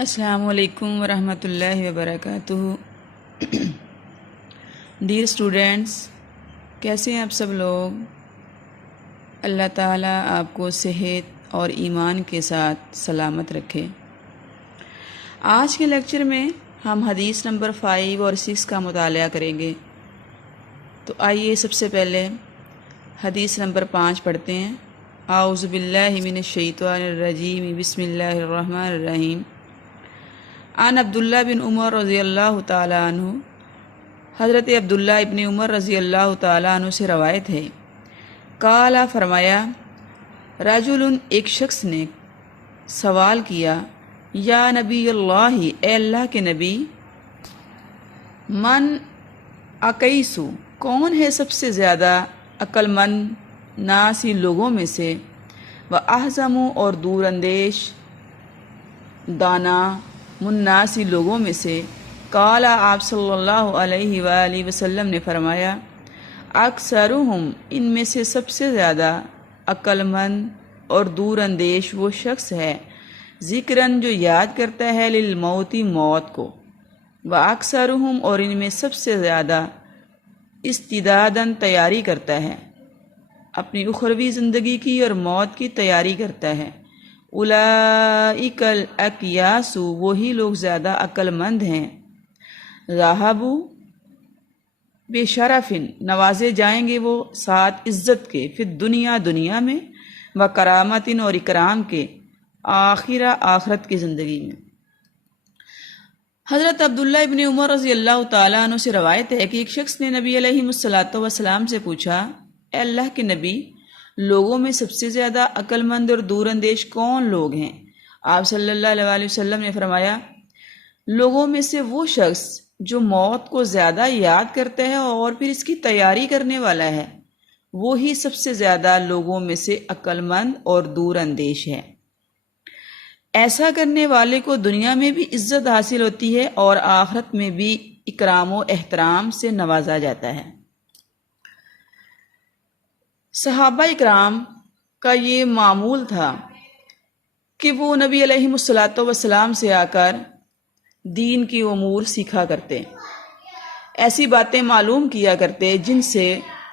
السلام علیکم ورحمۃ اللہ وبرکاتہ۔ ڈیئر اسٹوڈینٹس، کیسے ہیں آپ سب لوگ؟ اللہ تعالیٰ آپ کو صحت اور ایمان کے ساتھ سلامت رکھے۔ آج کے لیکچر میں ہم حدیث نمبر 5 اور 6 کا مطالعہ کریں گے۔ تو آئیے سب سے پہلے حدیث نمبر 5 پڑھتے ہیں۔ اعوذ باللہ من الشیطان الرجیم، بسم اللہ الرحمن الرحیم۔ عن عبداللہ بن عمر رضی اللہ تعالیٰ عنہ، حضرت عبداللہ ابن عمر رضی اللہ تعالیٰ عنہ سے روایت ہے، قال فرمایا، رجل ایک شخص نے سوال کیا، یا نبی اللہ، اے اللہ کے نبی، من اقیسو، کون ہے سب سے زیادہ عقل مند ناسی لوگوں میں سے، و احزم اور دور اندیش دانا مناسی لوگوں میں سے؟ قال، آپ صلی اللہ علیہ وآلہ وسلم نے فرمایا، اکثرہم، ان میں سے سب سے زیادہ عقل مند اور دور اندیش وہ شخص ہے، ذکراً جو یاد کرتا ہے، للموت، موت کو، و اکثرہم، اور ان میں سب سے زیادہ استعداداً، تیاری کرتا ہے، اپنی اخروی زندگی کی اور موت کی تیاری کرتا ہے۔ اولئک الاکیاس، وہی لوگ زیادہ عقل مند ہیں، ذہبوا بشرف، نوازے جائیں گے وہ ساتھ عزت کے، فی الدنیا، دنیا میں، و کرامت، اور اکرام کے، آخرہ، آخرت کی زندگی میں۔ حضرت عبداللہ ابن عمر رضی اللہ تعالیٰ عنہ سے روایت ہے کہ ایک شخص نے نبی علیہ الصلوۃ والسلام سے پوچھا، اے اللہ کے نبی، لوگوں میں سب سے زیادہ عقل مند اور دور اندیش کون لوگ ہیں؟ آپ صلی اللہ علیہ وسلم نے فرمایا، لوگوں میں سے وہ شخص جو موت کو زیادہ یاد کرتا ہے اور پھر اس کی تیاری کرنے والا ہے، وہی سب سے زیادہ لوگوں میں سے عقل مند اور دور اندیش ہے۔ ایسا کرنے والے کو دنیا میں بھی عزت حاصل ہوتی ہے اور آخرت میں بھی اکرام و احترام سے نوازا جاتا ہے۔ صحابہ اکرام کا یہ معمول تھا کہ وہ نبی علیہ الصلوۃ والسلام سے آ کر دین کی امور سیکھا کرتے، ایسی باتیں معلوم کیا کرتے جن سے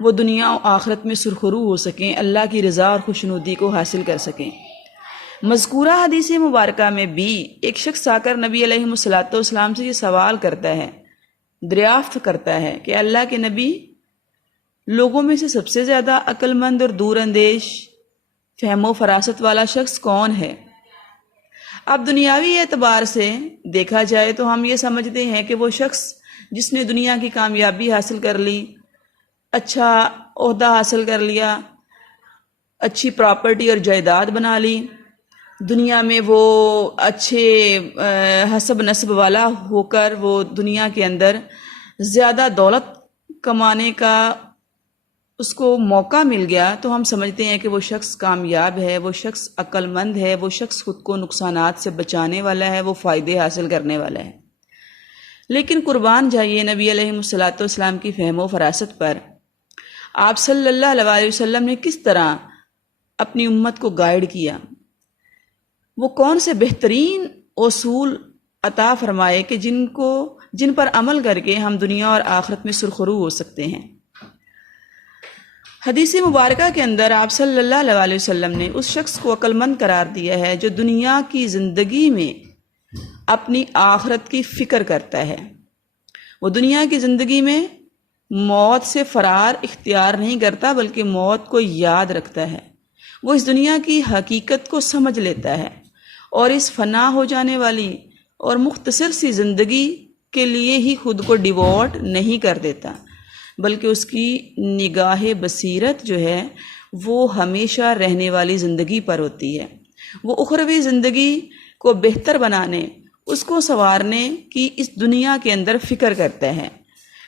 وہ دنیا و آخرت میں سرخرو ہو سکیں، اللہ کی رضا اور خوشنودی کو حاصل کر سکیں۔ مذکورہ حدیث مبارکہ میں بھی ایک شخص آ کر نبی علیہ الصلوۃ والسلام سے یہ سوال کرتا ہے، دریافت کرتا ہے کہ اللہ کے نبی، لوگوں میں سے سب سے زیادہ عقل مند اور دور اندیش، فہم و فراست والا شخص کون ہے؟ اب دنیاوی اعتبار سے دیکھا جائے تو ہم یہ سمجھتے ہیں کہ وہ شخص جس نے دنیا کی کامیابی حاصل کر لی، اچھا عہدہ حاصل کر لیا، اچھی پراپرٹی اور جائیداد بنا لی، دنیا میں وہ اچھے حسب نسب والا ہو کر وہ دنیا کے اندر زیادہ دولت کمانے کا اس کو موقع مل گیا، تو ہم سمجھتے ہیں کہ وہ شخص کامیاب ہے، وہ شخص عقل مند ہے، وہ شخص خود کو نقصانات سے بچانے والا ہے، وہ فائدے حاصل کرنے والا ہے۔ لیکن قربان جائیے نبی علیہ الصلوۃ والسلام کی فہم و فراست پر، آپ صلی اللہ علیہ وسلم نے کس طرح اپنی امت کو گائیڈ کیا، وہ کون سے بہترین اصول عطا فرمائے کہ جن پر عمل کر کے ہم دنیا اور آخرت میں سرخرو ہو سکتے ہیں۔ حدیث مبارکہ کے اندر آپ صلی اللہ علیہ وسلم نے اس شخص کو عقل مند قرار دیا ہے جو دنیا کی زندگی میں اپنی آخرت کی فکر کرتا ہے، وہ دنیا کی زندگی میں موت سے فرار اختیار نہیں کرتا بلکہ موت کو یاد رکھتا ہے، وہ اس دنیا کی حقیقت کو سمجھ لیتا ہے اور اس فنا ہو جانے والی اور مختصر سی زندگی کے لیے ہی خود کو ڈیووٹ نہیں کر دیتا، بلکہ اس کی نگاہ بصیرت جو ہے وہ ہمیشہ رہنے والی زندگی پر ہوتی ہے، وہ اخروی زندگی کو بہتر بنانے، اس کو سنوارنے کی اس دنیا کے اندر فکر کرتا ہے۔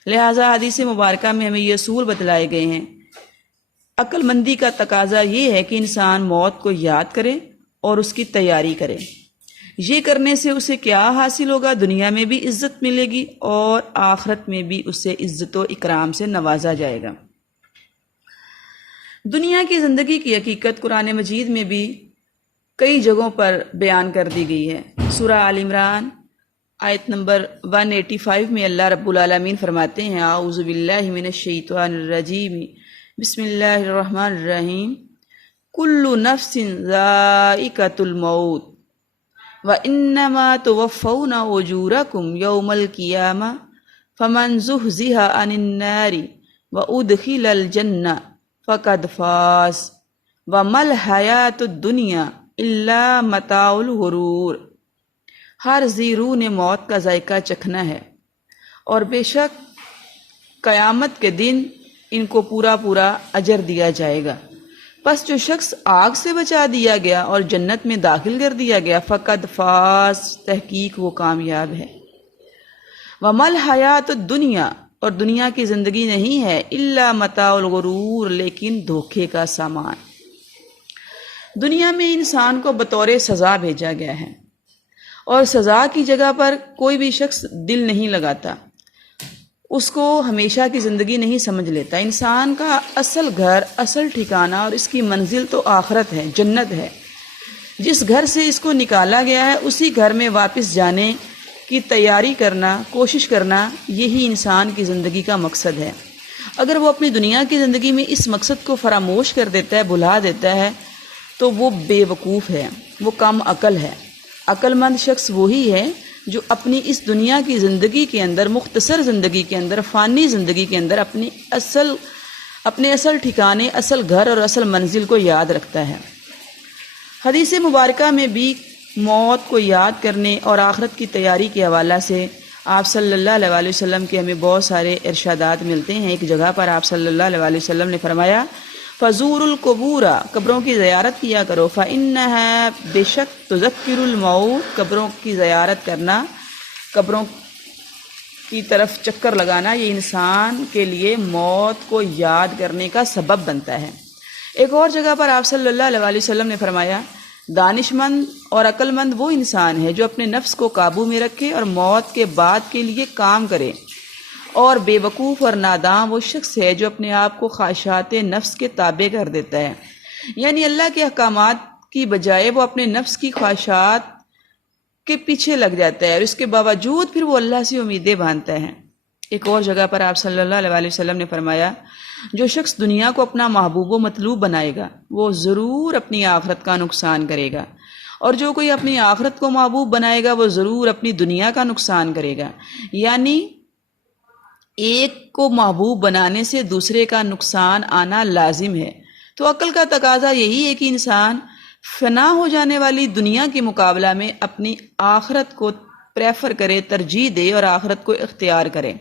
لہٰذا حدیث مبارکہ میں ہمیں یہ اصول بتلائے گئے ہیں۔ عقل مندی کا تقاضا یہ ہے کہ انسان موت کو یاد کرے اور اس کی تیاری کرے، یہ کرنے سے اسے کیا حاصل ہوگا؟ دنیا میں بھی عزت ملے گی اور آخرت میں بھی اسے عزت و اکرام سے نوازا جائے گا۔ دنیا کی زندگی کی حقیقت قرآن مجید میں بھی کئی جگہوں پر بیان کر دی گئی ہے۔ سورہ آل عمران آیت نمبر 185 میں اللہ رب العالمین فرماتے ہیں اعوذ باللہ من الشیطان الرجیم بسم اللہ الرحمن الرحیم کل نفس ذائقۃ الموت وانما توفون اجورکم یوم القیامہ فمن زحزح عن النار وادخل الجنہ فقد فاز وما الحیاۃ الدنیا الا متاع الغرور۔ ہر ذی روح نے موت کا ذائقہ چکھنا ہے اور بے شک قیامت کے دن ان کو پورا پورا اجر دیا جائے گا۔ پس جو شخص آگ سے بچا دیا گیا اور جنت میں داخل کر دیا گیا فقد فاز، تحقیق وہ کامیاب ہے۔ وما الحیات الدنیا، اور دنیا کی زندگی نہیں ہے الا متاع الغرور، لیکن دھوکے کا سامان۔ دنیا میں انسان کو بطور سزا بھیجا گیا ہے اور سزا کی جگہ پر کوئی بھی شخص دل نہیں لگاتا، اس کو ہمیشہ کی زندگی نہیں سمجھ لیتا۔ انسان کا اصل گھر، اصل ٹھکانہ اور اس کی منزل تو آخرت ہے، جنت ہے۔ جس گھر سے اس کو نکالا گیا ہے اسی گھر میں واپس جانے کی تیاری کرنا، کوشش کرنا، یہی انسان کی زندگی کا مقصد ہے۔ اگر وہ اپنی دنیا کی زندگی میں اس مقصد کو فراموش کر دیتا ہے، بھلا دیتا ہے، تو وہ بے وقوف ہے، وہ کم عقل ہے۔ عقل مند شخص وہی ہے جو اپنی اس دنیا کی زندگی کے اندر، مختصر زندگی کے اندر، فانی زندگی کے اندر اپنے اصل ٹھکانے، اصل گھر اور اصل منزل کو یاد رکھتا ہے۔ حدیث مبارکہ میں بھی موت کو یاد کرنے اور آخرت کی تیاری کے حوالہ سے آپ صلی اللہ علیہ وسلم کے ہمیں بہت سارے ارشادات ملتے ہیں۔ ایک جگہ پر آپ صلی اللہ علیہ وسلم نے فرمایا فزور القبور، قبروں کی زیارت کیا کرو، فإنها بے شک تذکر الموت، قبروں کی زیارت کرنا، قبروں کی طرف چکر لگانا، یہ انسان کے لیے موت کو یاد کرنے کا سبب بنتا ہے۔ ایک اور جگہ پر آپ صلی اللہ علیہ وسلم نے فرمایا دانش مند اور عقل مند وہ انسان ہے جو اپنے نفس کو قابو میں رکھے اور موت کے بعد کے لیے کام کرے، اور بے وقوف اور ناداں وہ شخص ہے جو اپنے آپ کو خواہشات نفس کے تابع کر دیتا ہے، یعنی اللہ کے احکامات کی بجائے وہ اپنے نفس کی خواہشات کے پیچھے لگ جاتا ہے اور اس کے باوجود پھر وہ اللہ سے امیدیں باندھتا ہے۔ ایک اور جگہ پر آپ صلی اللہ علیہ وسلم نے فرمایا جو شخص دنیا کو اپنا محبوب و مطلوب بنائے گا وہ ضرور اپنی آخرت کا نقصان کرے گا، اور جو کوئی اپنی آخرت کو محبوب بنائے گا وہ ضرور اپنی دنیا کا نقصان کرے گا۔ یعنی ایک کو محبوب بنانے سے دوسرے کا نقصان آنا لازم ہے۔ تو عقل کا تقاضا یہی ہے کہ انسان فنا ہو جانے والی دنیا کے مقابلہ میں اپنی آخرت کو پریفر کرے، ترجیح دے اور آخرت کو اختیار کرے۔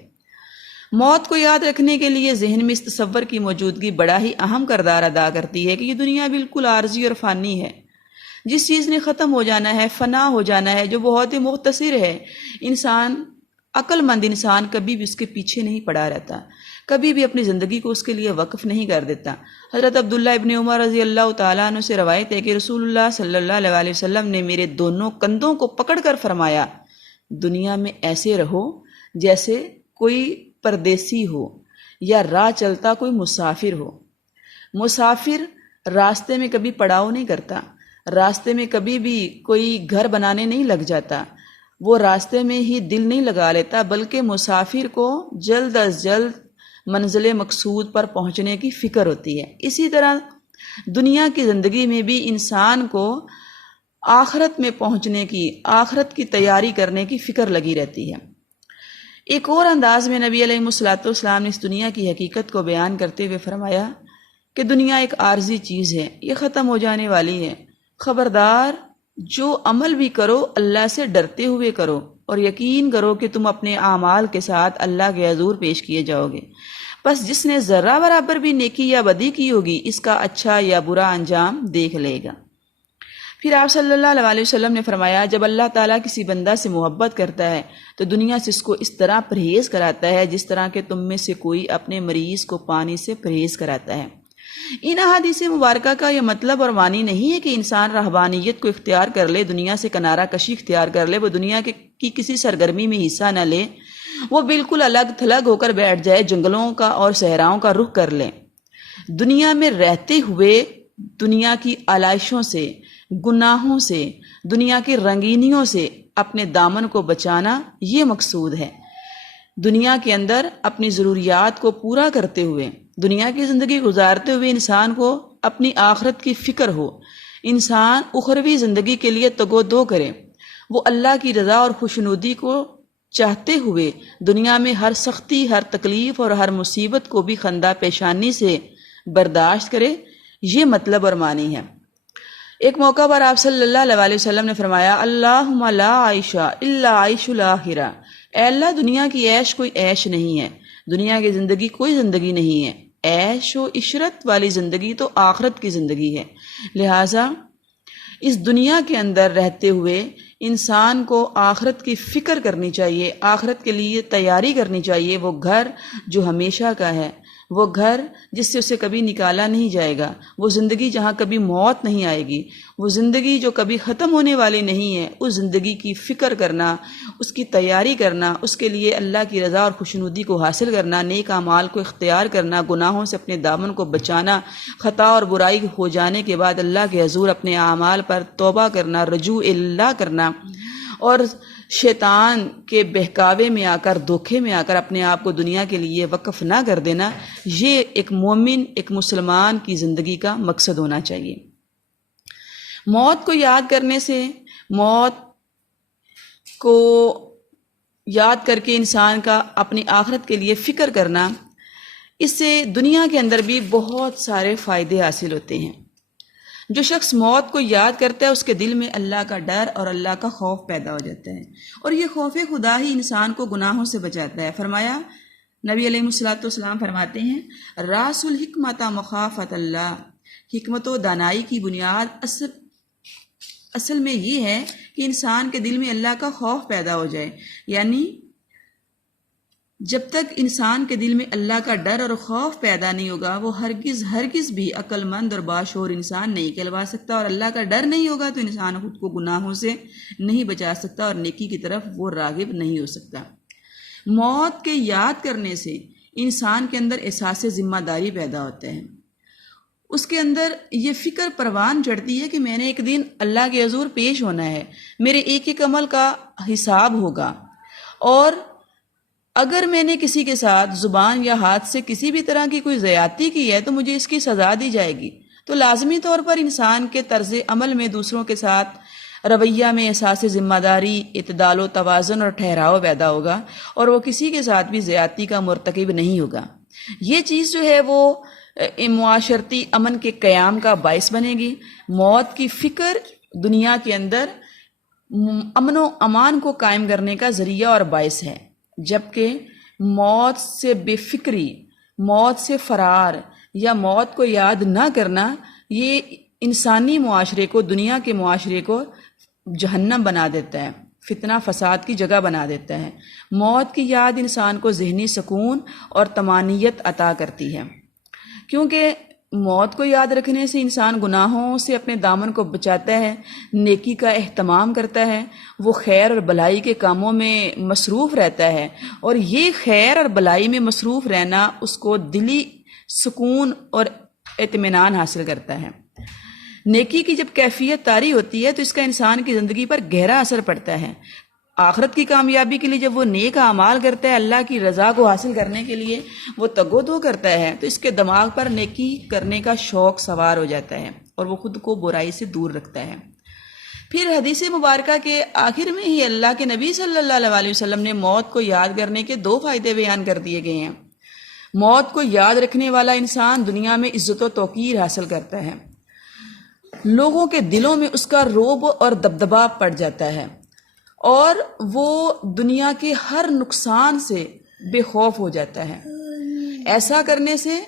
موت کو یاد رکھنے کے لیے ذہن میں اس تصور کی موجودگی بڑا ہی اہم کردار ادا کرتی ہے کہ یہ دنیا بالکل عارضی اور فانی ہے، جس چیز نے ختم ہو جانا ہے، فنا ہو جانا ہے، جو بہت ہی مختصر ہے۔ عقل مند انسان کبھی بھی اس کے پیچھے نہیں پڑا رہتا، کبھی بھی اپنی زندگی کو اس کے لیے وقف نہیں کر دیتا۔ حضرت عبداللہ ابن عمر رضی اللہ تعالیٰ عنہ سے روایت ہے کہ رسول اللہ صلی اللہ علیہ وسلم نے میرے دونوں کندھوں کو پکڑ کر فرمایا دنیا میں ایسے رہو جیسے کوئی پردیسی ہو یا راہ چلتا کوئی مسافر ہو۔ مسافر راستے میں کبھی پڑاؤ نہیں کرتا، راستے میں کبھی بھی کوئی گھر بنانے نہیں لگ جاتا، وہ راستے میں ہی دل نہیں لگا لیتا، بلکہ مسافر کو جلد از جلد منزل مقصود پر پہنچنے کی فکر ہوتی ہے۔ اسی طرح دنیا کی زندگی میں بھی انسان کو آخرت میں پہنچنے کی، آخرت کی تیاری کرنے کی فکر لگی رہتی ہے۔ ایک اور انداز میں نبی علیہ الصلوۃ والسلام نے اس دنیا کی حقیقت کو بیان کرتے ہوئے فرمایا کہ دنیا ایک عارضی چیز ہے، یہ ختم ہو جانے والی ہے، خبردار جو عمل بھی کرو اللہ سے ڈرتے ہوئے کرو اور یقین کرو کہ تم اپنے اعمال کے ساتھ اللہ کے حضور پیش کیے جاؤ گے۔ پس جس نے ذرہ برابر بھی نیکی یا بدی کی ہوگی اس کا اچھا یا برا انجام دیکھ لے گا۔ پھر آپ صلی اللہ علیہ وسلم نے فرمایا جب اللہ تعالیٰ کسی بندہ سے محبت کرتا ہے تو دنیا سے اس کو اس طرح پرہیز کراتا ہے جس طرح کہ تم میں سے کوئی اپنے مریض کو پانی سے پرہیز کراتا ہے۔ ان احادیث مبارکہ کا یہ مطلب اور معنی نہیں ہے کہ انسان رہبانیت کو اختیار کر لے، دنیا سے کنارہ کشی اختیار کر لے، وہ دنیا کی کسی سرگرمی میں حصہ نہ لے، وہ بالکل الگ تھلگ ہو کر بیٹھ جائے، جنگلوں کا اور صحراؤں کا رخ کر لے۔ دنیا میں رہتے ہوئے دنیا کی آلائشوں سے، گناہوں سے، دنیا کی رنگینیوں سے اپنے دامن کو بچانا یہ مقصود ہے۔ دنیا کے اندر اپنی ضروریات کو پورا کرتے ہوئے، دنیا کی زندگی گزارتے ہوئے انسان کو اپنی آخرت کی فکر ہو، انسان اخروی زندگی کے لیے تگ و دو کرے، وہ اللہ کی رضا اور خوشنودی کو چاہتے ہوئے دنیا میں ہر سختی، ہر تکلیف اور ہر مصیبت کو بھی خندہ پیشانی سے برداشت کرے، یہ مطلب اور معنی ہے۔ ایک موقع پر آپ صلی اللہ علیہ وسلم نے فرمایا، اللہم لا عیش الا عیش الاخرہ، اے اللہ دنیا کی عیش کوئی عیش نہیں ہے، دنیا کی زندگی کوئی زندگی نہیں ہے، عیش و عشرت والی زندگی تو آخرت کی زندگی ہے۔ لہٰذا اس دنیا کے اندر رہتے ہوئے انسان کو آخرت کی فکر کرنی چاہیے، آخرت کے لیے تیاری کرنی چاہیے۔ وہ گھر جو ہمیشہ کا ہے، وہ گھر جس سے اسے کبھی نکالا نہیں جائے گا، وہ زندگی جہاں کبھی موت نہیں آئے گی، وہ زندگی جو کبھی ختم ہونے والی نہیں ہے، اس زندگی کی فکر کرنا، اس کی تیاری کرنا، اس کے لیے اللہ کی رضا اور خوشنودی کو حاصل کرنا، نیک اعمال کو اختیار کرنا، گناہوں سے اپنے دامن کو بچانا، خطا اور برائی ہو جانے کے بعد اللہ کے حضور اپنے اعمال پر توبہ کرنا، رجوع اللہ کرنا، اور شیطان کے بہکاوے میں آ کر، دھوکے میں آ کر اپنے آپ کو دنیا کے لیے وقف نہ کر دینا، یہ ایک مومن، ایک مسلمان کی زندگی کا مقصد ہونا چاہیے۔ موت کو یاد کرنے سے، موت کو یاد کر کے انسان کا اپنی آخرت کے لیے فکر کرنا، اس سے دنیا کے اندر بھی بہت سارے فائدے حاصل ہوتے ہیں۔ جو شخص موت کو یاد کرتا ہے، اس کے دل میں اللہ کا ڈر اور اللہ کا خوف پیدا ہو جاتا ہے، اور یہ خوف خدا ہی انسان کو گناہوں سے بچاتا ہے۔ فرمایا، نبی علیہ الصلوۃ والسلام فرماتے ہیں، راس الحکمت مخافت اللہ، حکمت و دانائی کی بنیاد اصل میں یہ ہے کہ انسان کے دل میں اللہ کا خوف پیدا ہو جائے، یعنی جب تک انسان کے دل میں اللہ کا ڈر اور خوف پیدا نہیں ہوگا، وہ ہرگز بھی عقل مند اور باشعور انسان نہیں کہلوا سکتا، اور اللہ کا ڈر نہیں ہوگا تو انسان خود کو گناہوں سے نہیں بچا سکتا اور نیکی کی طرف وہ راغب نہیں ہو سکتا۔ موت کے یاد کرنے سے انسان کے اندر احساس ذمہ داری پیدا ہوتا ہے، اس کے اندر یہ فکر پروان چڑھتی ہے کہ میں نے ایک دن اللہ کے حضور پیش ہونا ہے، میرے ایک ایک عمل کا حساب ہوگا، اور اگر میں نے کسی کے ساتھ زبان یا ہاتھ سے کسی بھی طرح کی کوئی زیادتی کی ہے تو مجھے اس کی سزا دی جائے گی۔ تو لازمی طور پر انسان کے طرز عمل میں، دوسروں کے ساتھ رویہ میں احساس ذمہ داری، اعتدال و توازن اور ٹھہراؤ پیدا ہوگا، اور وہ کسی کے ساتھ بھی زیادتی کا مرتکب نہیں ہوگا۔ یہ چیز جو ہے وہ معاشرتی امن کے قیام کا باعث بنے گی۔ موت کی فکر دنیا کے اندر امن و امان کو قائم کرنے کا ذریعہ اور باعث ہے، جبکہ موت سے بے فکری، موت سے فرار یا موت کو یاد نہ کرنا، یہ انسانی معاشرے کو، دنیا کے معاشرے کو جہنم بنا دیتا ہے، فتنہ فساد کی جگہ بنا دیتا ہے۔ موت کی یاد انسان کو ذہنی سکون اور طمانینت عطا کرتی ہے، کیونکہ موت کو یاد رکھنے سے انسان گناہوں سے اپنے دامن کو بچاتا ہے، نیکی کا اہتمام کرتا ہے، وہ خیر اور بلائی کے کاموں میں مصروف رہتا ہے، اور یہ خیر اور بلائی میں مصروف رہنا اس کو دلی سکون اور اطمینان حاصل کرتا ہے۔ نیکی کی جب کیفیت طاری ہوتی ہے تو اس کا انسان کی زندگی پر گہرا اثر پڑتا ہے۔ آخرت کی کامیابی کے لیے جب وہ نیک اعمال کرتا ہے، اللہ کی رضا کو حاصل کرنے کے لیے وہ تگ و دو کرتا ہے، تو اس کے دماغ پر نیکی کرنے کا شوق سوار ہو جاتا ہے اور وہ خود کو برائی سے دور رکھتا ہے۔ پھر حدیث مبارکہ کے آخر میں ہی اللہ کے نبی صلی اللہ علیہ وسلم نے موت کو یاد کرنے کے 2 فائدے بیان کر دیے گئے ہیں۔ موت کو یاد رکھنے والا انسان دنیا میں عزت و توقیر حاصل کرتا ہے، لوگوں کے دلوں میں اس کا رعب اور دبدبہ پڑ جاتا ہے، اور وہ دنیا کے ہر نقصان سے بے خوف ہو جاتا ہے۔ ایسا کرنے سے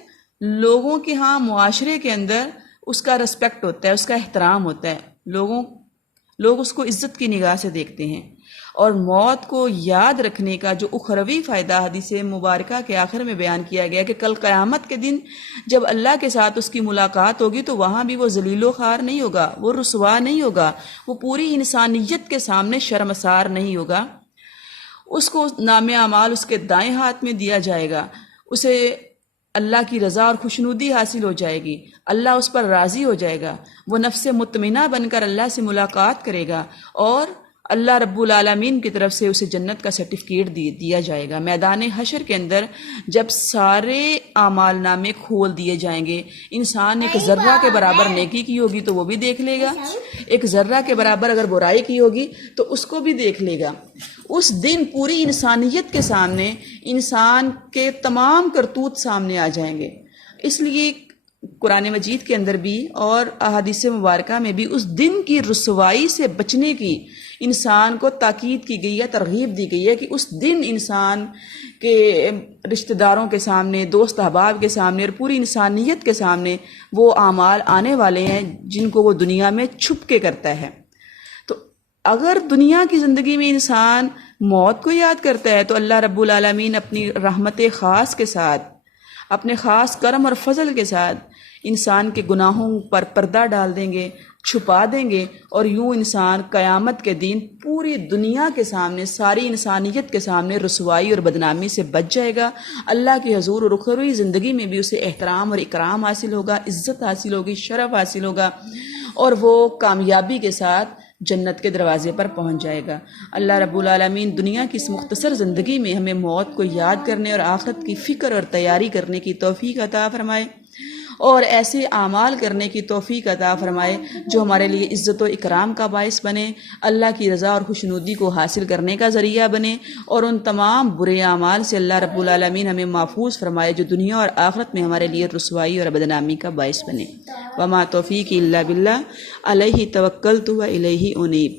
لوگوں کے ہاں، معاشرے کے اندر اس کا رسپیکٹ ہوتا ہے، اس کا احترام ہوتا ہے، لوگ اس کو عزت کی نگاہ سے دیکھتے ہیں۔ اور موت کو یاد رکھنے کا جو اخروی فائدہ حدیث مبارکہ کے آخر میں بیان کیا گیا کہ کل قیامت کے دن جب اللہ کے ساتھ اس کی ملاقات ہوگی تو وہاں بھی وہ ذلیل و خوار نہیں ہوگا، وہ رسوا نہیں ہوگا، وہ پوری انسانیت کے سامنے شرمسار نہیں ہوگا۔ اس کو نام اعمال اس کے دائیں ہاتھ میں دیا جائے گا، اسے اللہ کی رضا اور خوشنودی حاصل ہو جائے گی، اللہ اس پر راضی ہو جائے گا، وہ نفس مطمئنہ بن کر اللہ سے ملاقات کرے گا، اور اللہ رب العالمین کی طرف سے اسے جنت کا سرٹیفکیٹ دیا جائے گا۔ میدان حشر کے اندر جب سارے اعمال نامے کھول دیے جائیں گے، انسان ایک ذرہ کے برابر نیکی کی ہوگی تو وہ بھی دیکھ لے گا، ایک ذرہ کے برابر اگر برائی کی ہوگی تو اس کو بھی دیکھ لے گا۔ اس دن پوری انسانیت کے سامنے انسان کے تمام کرتوت سامنے آ جائیں گے۔ اس لیے قرآن مجید کے اندر بھی اور احادیث مبارکہ میں بھی اس دن کی رسوائی سے بچنے کی انسان کو تاکید کی گئی ہے، ترغیب دی گئی ہے کہ اس دن انسان کے رشتہ داروں کے سامنے، دوست احباب کے سامنے اور پوری انسانیت کے سامنے وہ اعمال آنے والے ہیں جن کو وہ دنیا میں چھپ کے کرتا ہے۔ تو اگر دنیا کی زندگی میں انسان موت کو یاد کرتا ہے تو اللہ رب العالمین اپنی رحمت خاص کے ساتھ، اپنے خاص کرم اور فضل کے ساتھ انسان کے گناہوں پر پردہ ڈال دیں گے، چھپا دیں گے، اور یوں انسان قیامت کے دن پوری دنیا کے سامنے، ساری انسانیت کے سامنے رسوائی اور بدنامی سے بچ جائے گا۔ اللہ کی حضور اور اخروی زندگی میں بھی اسے احترام اور اکرام حاصل ہوگا، عزت حاصل ہوگی، شرف حاصل ہوگا، اور وہ کامیابی کے ساتھ جنت کے دروازے پر پہنچ جائے گا۔ اللہ رب العالمین دنیا کی اس مختصر زندگی میں ہمیں موت کو یاد کرنے اور آخرت کی فکر اور تیاری کرنے کی توفیق عطا فرمائے، اور ایسے اعمال کرنے کی توفیق عطا فرمائے جو ہمارے لیے عزت و اکرام کا باعث بنے، اللہ کی رضا اور خوشنودی کو حاصل کرنے کا ذریعہ بنے، اور ان تمام برے اعمال سے اللہ رب العالمین ہمیں محفوظ فرمائے جو دنیا اور آخرت میں ہمارے لیے رسوائی اور بدنامی کا باعث بنے۔ وما توفیق الا باللہ، علیہ توکلت و الیہ انیب۔